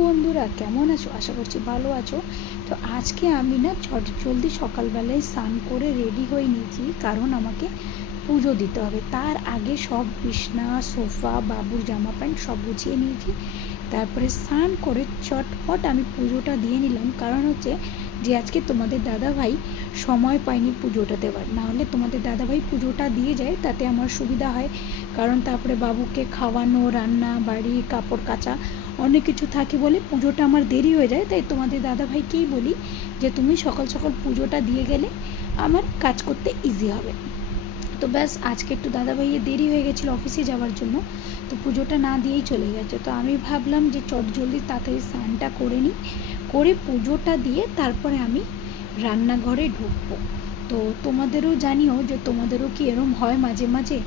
বন্ধুরা, কেমন আছো? আশা করছি ভালো আছো। তো আজকে আমি না জলদি সকালবেলায় স্নান করে রেডি হয়ে নিয়েছি, কারণ আমাকে পুজো দিতে হবে। তার আগে সব বিছনা, সোফা, বাবুর জামা প্যান্ট সব গুছিয়ে নিয়েছি। তারপরে স্নান করে চটপট আমি পুজোটা দিয়ে নিলাম, কারণ হচ্ছে যে আজকে তোমাদের দাদাভাই সময় পায়নি পুজোটা দেওয়ার। নাহলে তোমাদের দাদাভাই পুজোটা দিয়ে যায়, তাতে আমার সুবিধা হয়। কারণ তারপরে বাবুকে খাওয়ানো, রান্না বাড়ি, কাপড় কাচা অনেক কিছু থাকে বলে পুজোটা আমার দেরি হয়ে যায়। তাই তোমাদের দাদাভাইকেই বলি যে তুমি সকাল সকাল পুজোটা দিয়ে গেলে আমার কাজ করতে ইজি হবে। তো ব্যাস, আজকে একটু দাদাভাইয়ের দেরি হয়ে গেছিলো অফিসে যাওয়ার জন্য, তো পুজোটা না দিয়েই চলে গেছে। তো আমি ভাবলাম যে জলদি তাড়াতাড়ি স্নানটা করে নিই, করে পুজোটা দিয়ে তারপরে আমি রান্নাঘরে ঢুকবো। তো তোমাদেরও জানিও যে তোমাদেরও কি এরম হয় মাঝে মাঝে,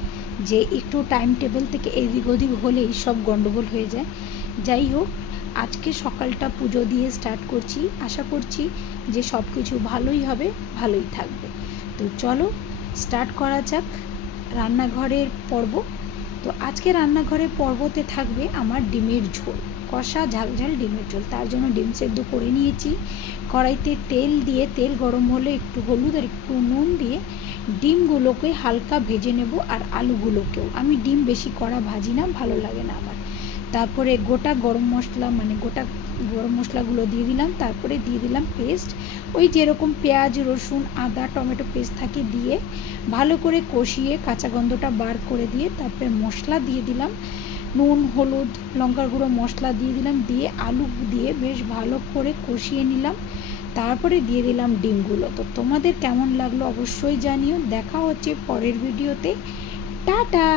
যে একটু টাইম টেবিল থেকে এদিক ওদিক হলেই সব গন্ডগোল হয়ে যায়। যাই হোক, আজকে সকালটা পুজো দিয়ে স্টার্ট করছি। আশা করছি যে সব কিছু ভালোই হবে, ভালোই থাকবে। তো চলো স্টার্ট করা যাক রান্নাঘরের পর্ব। তো আজকে রান্নাঘরের পর্বতে থাকবে আমার ডিমের ঝোল, কষা ঝাল ঝাল ডিমের ঝোল। তার জন্য ডিম সেদ্ধ করে নিয়েছি। কড়াইতে তেল দিয়ে, তেল গরম হলে একটু হলুদ আর একটু নুন দিয়ে ডিমগুলোকে হালকা ভেজে নেব, আর আলুগুলোকেও। আমি ডিম বেশি কড়া ভাজি না, ভালো লাগে না আমার। তারপরে গোটা গরম মশলা, মানে গোটা গরম মশলাগুলো দিয়ে দিলাম। তারপরে দিয়ে দিলাম পেস্ট, ওই যেরকম পেঁয়াজ, রসুন, আদা, টমেটো পেস্ট থাকে, দিয়ে ভালো করে কষিয়ে কাঁচা গন্ধটা বার করে দিয়ে তারপরে মশলা দিয়ে দিলাম। নুন, হলুদ, লঙ্কার গুঁড়ো, মশলা দিয়ে দিলাম, দিয়ে আলু দিয়ে বেশ ভালো করে কষিয়ে নিলাম। তারপরে দিয়ে দিলাম ডিমগুলো। তো তোমাদের কেমন লাগলো অবশ্যই জানিও। দেখা হচ্ছে পরের ভিডিওতে। টাটা।